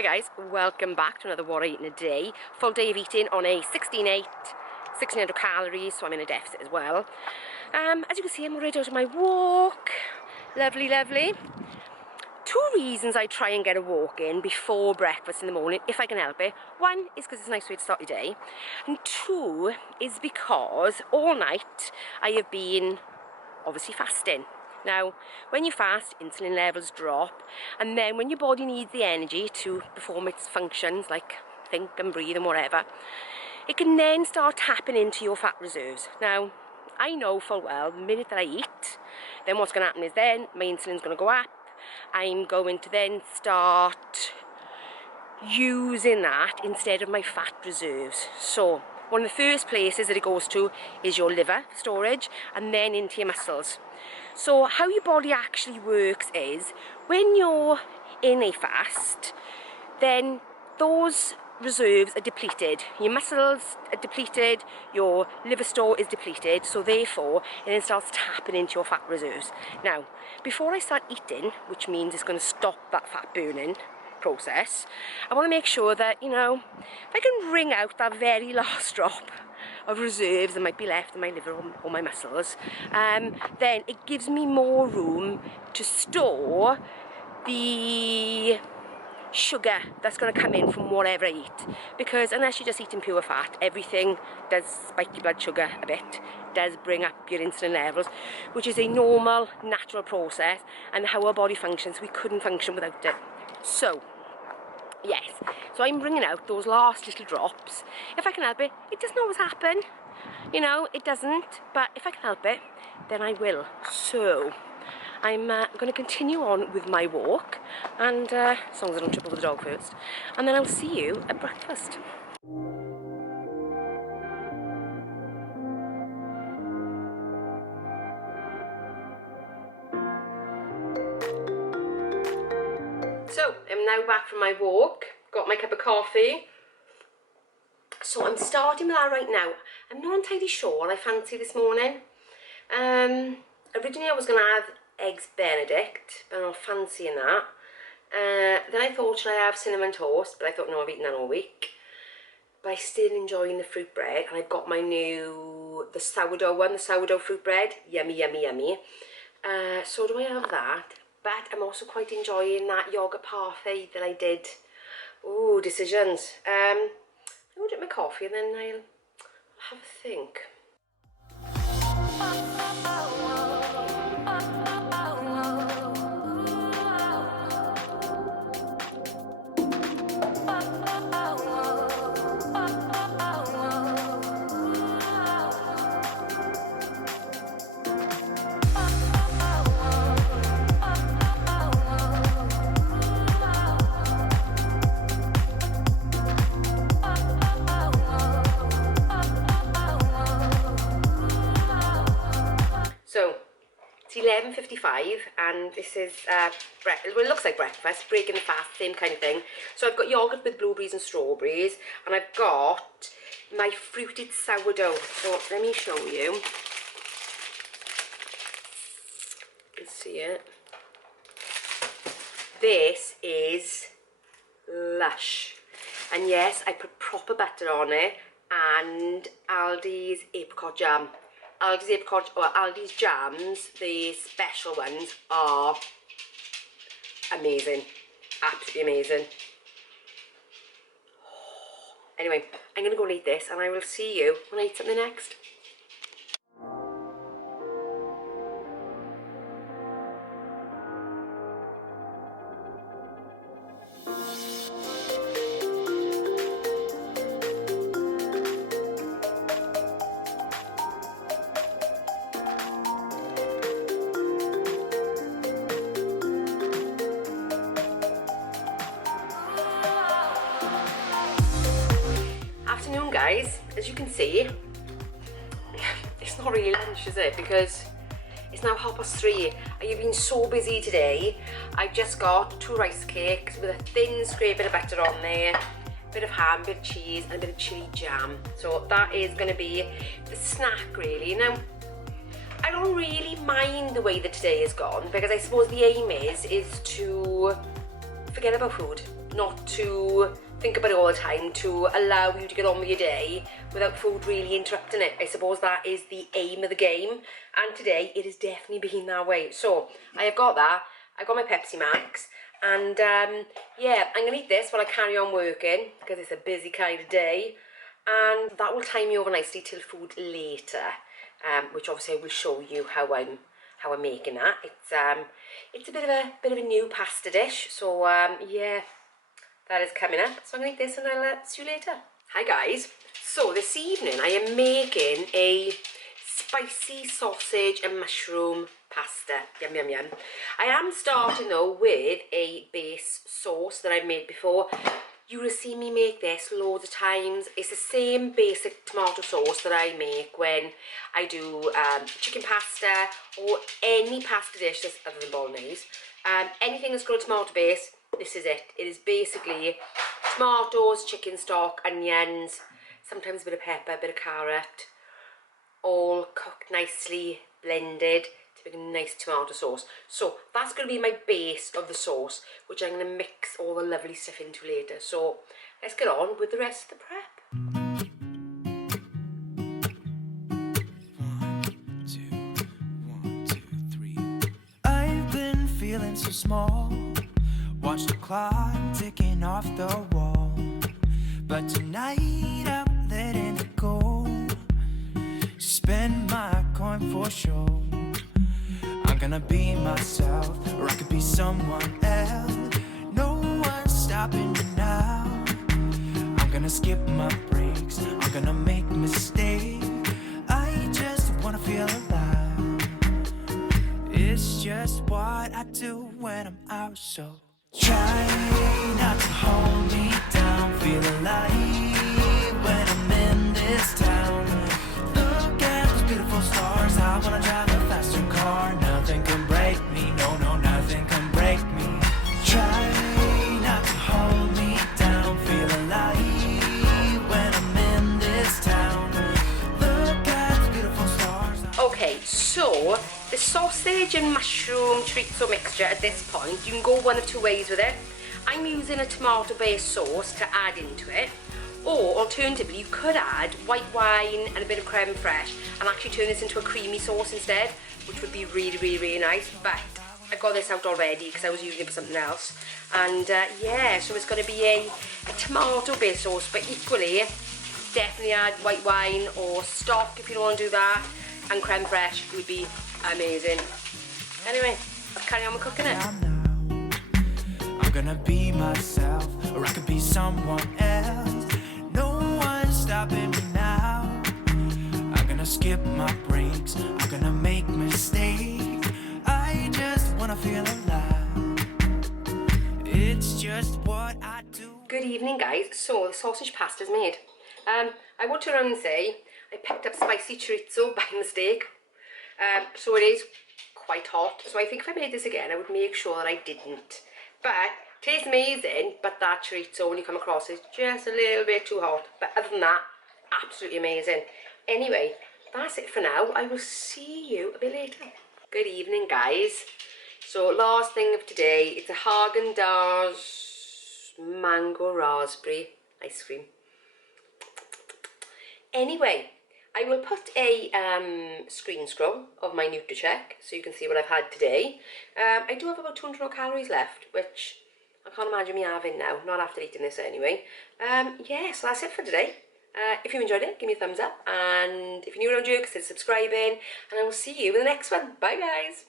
Hi guys, welcome back to another What I Eat in a Day. Full day of eating on a 16.8, 1600 calories, so I'm in a deficit as well. As you can see, I'm already out of my walk. Lovely, lovely. Two reasons I try and get a walk in before breakfast in the morning, if I can help it. One is because it's a nice way to start your day. And two is because all night I have been obviously fasting. Now, when you fast, insulin levels drop, and then when your body needs the energy to perform its functions, like think and breathe and whatever, it can then start tapping into your fat reserves. Now, I know full well, the minute that I eat, then what's going to happen is then my insulin's going to go up. I'm going to then start using that instead of my fat reserves. So, one of the first places that it goes to is your liver storage, and then into your muscles. So how your body actually works is, when you're in a fast, then those reserves are depleted. Your muscles are depleted, your liver store is depleted, so therefore it then starts tapping into your fat reserves. Now, before I start eating, which means it's going to stop that fat burning process, I want to make sure that, you know, if I can wring out that very last drop of reserves that might be left in my liver or my muscles, then it gives me more room to store the sugar that's going to come in from whatever I eat. Because unless you're just eating pure fat, everything does spike your blood sugar a bit, does bring up your insulin levels, which is a normal, natural process, and how our body functions. We couldn't function without it. So yes, so I'm bringing out those last little drops. If I can help it, it doesn't always happen, you know, it doesn't, but if I can help it, then I will. So I'm going to continue on with my walk, and as long as I don't trip over the dog first, and then I'll see you at breakfast. So, I'm now back from my walk, got my cup of coffee. So I'm starting with that right now. I'm not entirely sure what I fancy this morning. Originally I was going to have eggs Benedict, but I'm not fancying that. Then I thought, should I have cinnamon toast? But I thought, no, I've eaten that all week. But I'm still enjoying the fruit bread, and I've got my new, the sourdough one, the sourdough fruit bread. Yummy, yummy, yummy. So do I have that? But I'm also quite enjoying that yogurt parfait that I did. Ooh, decisions. I'll drink my coffee and then I'll have a think. So, it's 11:55 and this is, well, it looks like breakfast, breaking the fast, same kind of thing. So I've got yoghurt with blueberries and strawberries, and I've got my fruited sourdough. So let me show you. You can see it. This is lush. And yes, I put proper butter on it, and Aldi's apricot jam. Aldi's apricot, or Aldi's jams, the special ones, are amazing. Absolutely amazing. Anyway, I'm going to go and eat this, and I will see you when I eat something next. Guys, as you can see, it's not really lunch, is it? Because it's now 3:30. I've been so busy today. I've just got 2 rice cakes with a thin scraping of butter on there, a bit of ham, a bit of cheese, and a bit of chilli jam. So that is going to be the snack, really. Now, I don't really mind the way that today has gone, because I suppose the aim is to forget about food. not to think about it all the time, to allow you to get on with your day without food really interrupting it. I suppose that is the aim of the game, and today it has definitely been that way. So I have got that, I've got my Pepsi Max, and yeah, I'm going to eat this while I carry on working because it's a busy kind of day, and that will time me over nicely till food later, which obviously I will show you how I'm making that. It's a bit of a new pasta dish, so yeah, that is coming up. So I'm going to eat this and I'll see you later. Hi guys, so this evening I am making a spicy sausage and mushroom pasta. Yum yum yum. I am starting though with a base sauce that I've made before. You will see me make this loads of times. It's the same basic tomato sauce that I make when I do chicken pasta or any pasta dish that's other than bolognese. Anything that's got a tomato base, this is it. It is basically tomatoes, chicken stock, onions, sometimes a bit of pepper, a bit of carrot, all cooked nicely, blended to make a nice tomato sauce. So that's going to be my base of the sauce, which I'm going to mix all the lovely stuff into later. So let's get on with the rest of the prep. 1, 2, 3. I've been feeling so small. Watch the clock ticking off the wall, but tonight I'm letting it go. Spend my coin for sure. I'm gonna be myself, or I could be someone else. No one's stopping me now. I'm gonna skip my breaks, I'm gonna make mistakes. I just wanna feel alive. It's just what I do when I'm out, so try not to hold me down. Feel alive when I'm in this town. Look at those beautiful stars. I wanna drive a faster car. Nothing can break me. No, no, nothing can break me. Try not to hold me down. Feel alive when I'm in this town. Look at those beautiful stars. Okay, so the sausage and mushroom chorizo mixture at this point, you can go one of two ways with it. I'm using a tomato-based sauce to add into it, or alternatively you could add white wine and a bit of creme fraiche and actually turn this into a creamy sauce instead, which would be really, really, really nice. But I got this out already because I was using it for something else, and yeah, so it's going to be a tomato-based sauce, but equally definitely add white wine or stock if you don't want to do that, and creme fraiche would be amazing. Anyway, let's carry on with cooking it. I'm gonna be myself, or I could be someone else. No one's stopping me now. I'm gonna skip my breaks, I'm gonna make mistakes. I just wanna feel alive. It's just what I do. Good evening guys, so the sausage pasta's made. I want to run and say I picked up spicy chorizo by mistake. So it is quite hot, so I think if I made this again I would make sure that I didn't. But it tastes amazing, but that chorizo when you come across is just a little bit too hot. But other than that, absolutely amazing. Anyway, that's it for now. I will see you a bit later. Good evening guys. So last thing of today, it's a Haagen-Dazs mango raspberry ice cream. Anyway, I will put a screen scroll of my NutriCheck so you can see what I've had today. I do have about 200 calories left, which I can't imagine me having now, not after eating this anyway. Yeah, so that's it for today. If you enjoyed it, give me a thumbs up, and if you're new around here, consider subscribing, and I will see you in the next one. Bye guys!